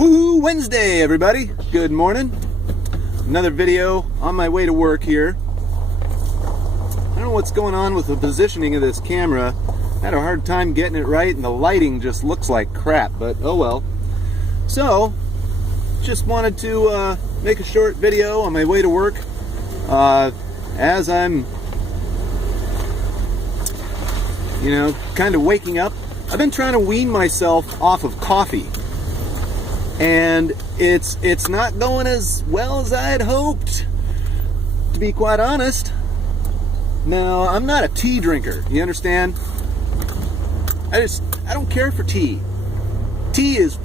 Woohoo Wednesday, everybody. Good morning. Another video on my way to work here. I don't know what's going on with the positioning of this camera. I had a hard time getting it right and the lighting just looks like crap, but oh well. So, just wanted to make a short video on my way to work. As I'm, kind of waking up. I've been trying to wean myself off of coffee. And it's not going as well as I had hoped, to be quite honest. Now, I'm not a tea drinker, you understand? I don't care for tea. Tea is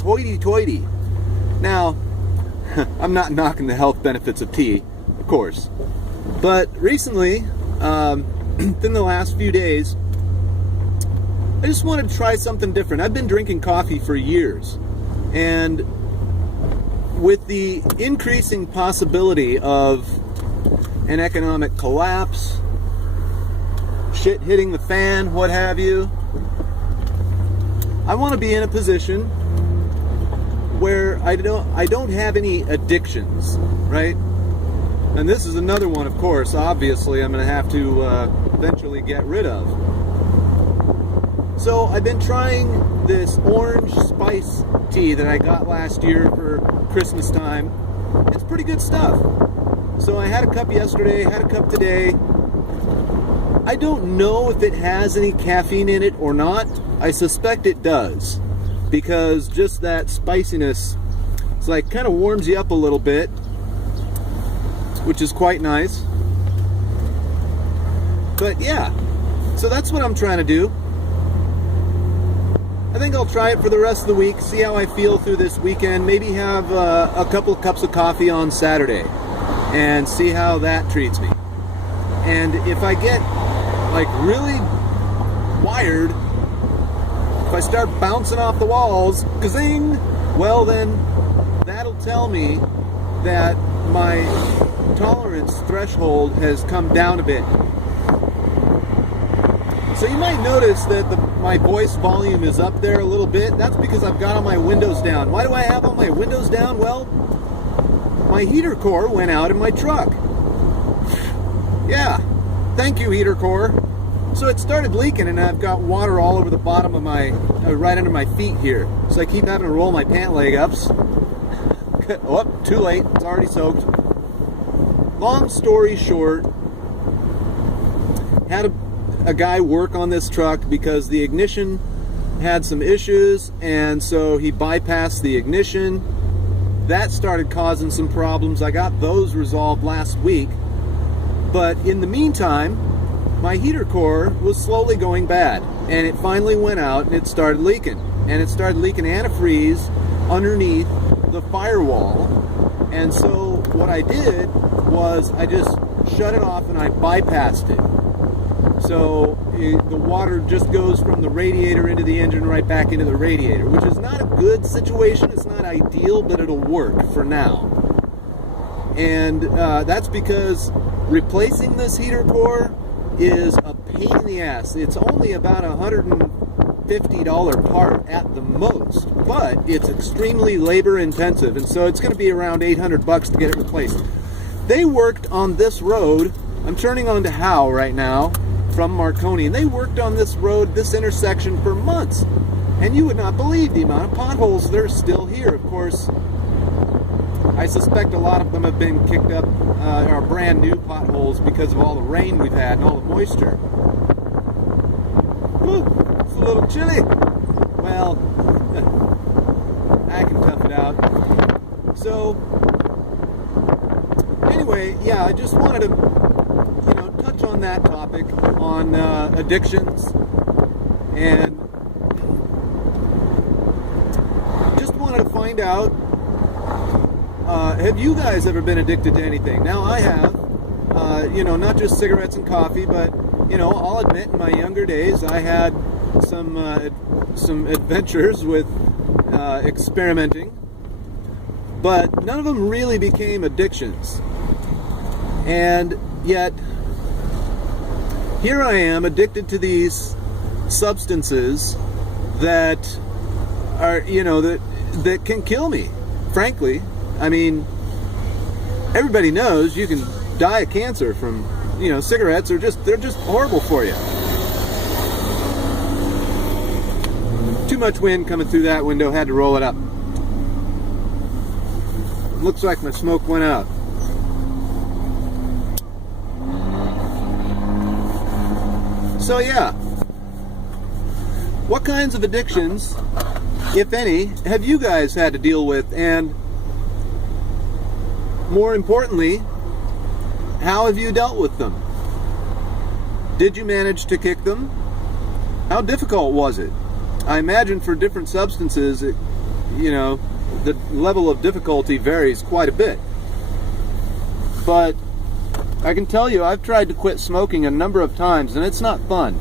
hoity-toity. Now, I'm not knocking the health benefits of tea, of course. But recently, within the last few days, I just wanted to try something different. I've been drinking coffee for years. And with the increasing possibility of an economic collapse, shit hitting the fan, what have you, I want to be in a position where I don't have any addictions, right? And this is another one, of course, obviously I'm going to have to eventually get rid of. So I've been trying this orange spice tea that I got last year for Christmas time. It's pretty good stuff. So I had a cup yesterday, had a cup today. I don't know if it has any caffeine in it or not. I suspect it does, because just that spiciness, it's like kind of warms you up a little bit, which is quite nice. But yeah, so that's what I'm trying to do. I think I'll try it for the rest of the week, see how I feel through this weekend, maybe have a couple of cups of coffee on Saturday and see how that treats me. And if I get like really wired, if I start bouncing off the walls, kazing, well then that'll tell me that my tolerance threshold has come down a bit. So you might notice that my voice volume is up there a little bit. That's because I've got all my windows down. Why do I have all my windows down? Well, my heater core went out in my truck. Yeah, thank you, heater core. So it started leaking and I've got water all over the bottom of my, right under my feet here. So I keep having to roll my pant leg ups. Oh, too late, it's already soaked. Long story short, had a guy work on this truck because the ignition had some issues, and so he bypassed the ignition. That started causing some problems. I got those resolved last week, but in the meantime my heater core was slowly going bad, and it finally went out and it started leaking, and it started leaking antifreeze underneath the firewall. And so what I did was I just shut it off and I bypassed it. So the water just goes from the radiator into the engine right back into the radiator, which is not a good situation. It's not ideal, but it'll work for now. And that's because replacing this heater core is a pain in the ass. It's only about $150 part at the most, but it's extremely labor intensive, and so it's going to be around $800 to get it replaced. They worked on this road. I'm turning onto Howe right now from Marconi, and they worked on this road, this intersection, for months, and you would not believe the amount of potholes that are still here. Of course, I suspect a lot of them have been kicked up, are brand new potholes because of all the rain we've had and all the moisture. Whew, it's a little chilly. Well, I can tough it out. So anyway, yeah, I just wanted to touch on that topic, on addictions, and just wanted to find out, have you guys ever been addicted to anything? Now I have, not just cigarettes and coffee, but I'll admit in my younger days I had some adventures with experimenting, but none of them really became addictions. And yet here I am, addicted to these substances that are, that that can kill me, frankly. I mean, everybody knows you can die of cancer from, cigarettes they're just horrible for you. Too much wind coming through that window, had to roll it up. Looks like my smoke went out. So yeah, what kinds of addictions, if any, have you guys had to deal with? And more importantly, how have you dealt with them? Did you manage to kick them? How difficult was it? I imagine for different substances, the level of difficulty varies quite a bit. But I can tell you, I've tried to quit smoking a number of times, and it's not fun.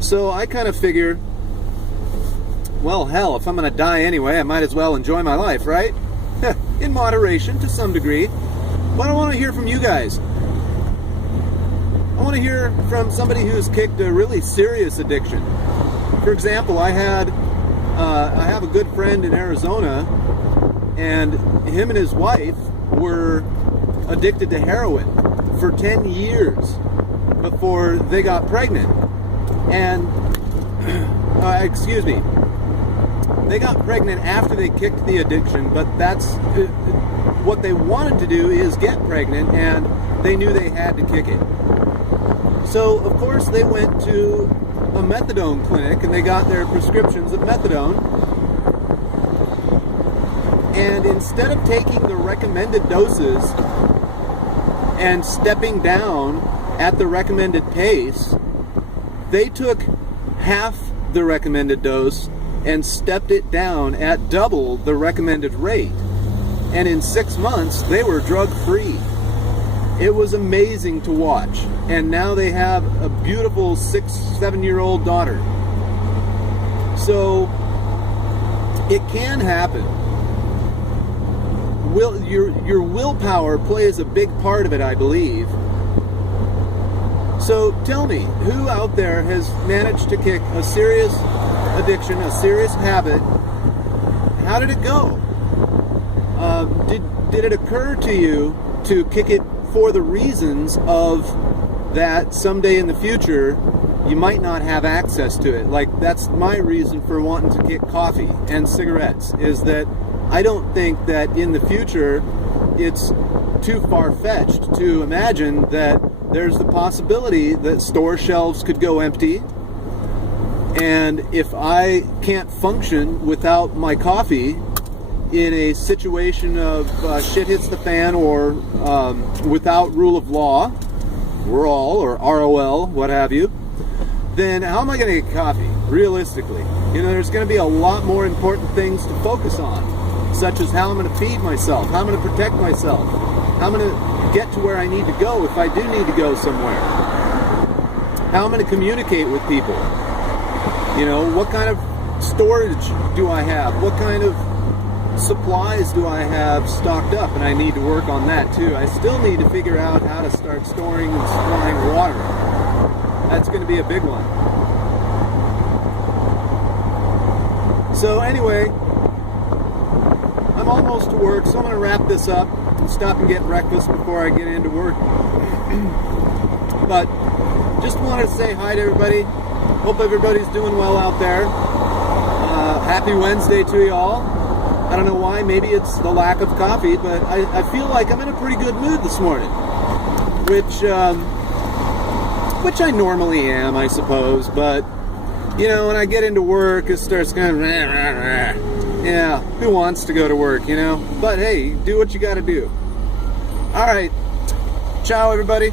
So I kind of figure, well, hell, if I'm going to die anyway, I might as well enjoy my life, right? In moderation, to some degree. But I want to hear from you guys. I want to hear from somebody who's kicked a really serious addiction. For example, I have a good friend in Arizona, and him and his wife were addicted to heroin for 10 years before they got pregnant. And, they got pregnant after they kicked the addiction, but that's what they wanted to do, is get pregnant, and they knew they had to kick it. So, of course, they went to a methadone clinic and they got their prescriptions of methadone. And instead of taking the recommended doses and stepping down at the recommended pace, they took half the recommended dose and stepped it down at double the recommended rate. And in 6 months, they were drug-free. It was amazing to watch. And now they have a beautiful 6-7-year-old daughter. So it can happen. Your willpower plays a big part of it, I believe. So tell me, who out there has managed to kick a serious addiction, a serious habit? How did it go? Did it occur to you to kick it for the reasons of that someday in the future you might not have access to it? Like, that's my reason for wanting to kick coffee and cigarettes, is that I don't think that in the future it's too far-fetched to imagine that there's the possibility that store shelves could go empty, and if I can't function without my coffee in a situation of shit hits the fan, or without rule of law, ROL or ROL, what have you, then how am I going to get coffee, realistically? There's going to be a lot more important things to focus on, such as how I'm going to feed myself, how I'm going to protect myself, how I'm going to get to where I need to go if I do need to go somewhere, how I'm going to communicate with people, what kind of storage do I have, what kind of supplies do I have stocked up, and I need to work on that too. I still need to figure out how to start storing and supplying water. That's going to be a big one. So anyway, I'm almost to work, so I'm going to wrap this up and stop and get breakfast before I get into work. But just wanted to say hi to everybody. Hope everybody's doing well out there. Happy Wednesday to you all. I don't know why, maybe it's the lack of coffee, but I feel like I'm in a pretty good mood this morning, which I normally am, I suppose, but, when I get into work, it starts kind of, yeah, who wants to go to work, but hey, do what you gotta do. Alright, ciao everybody.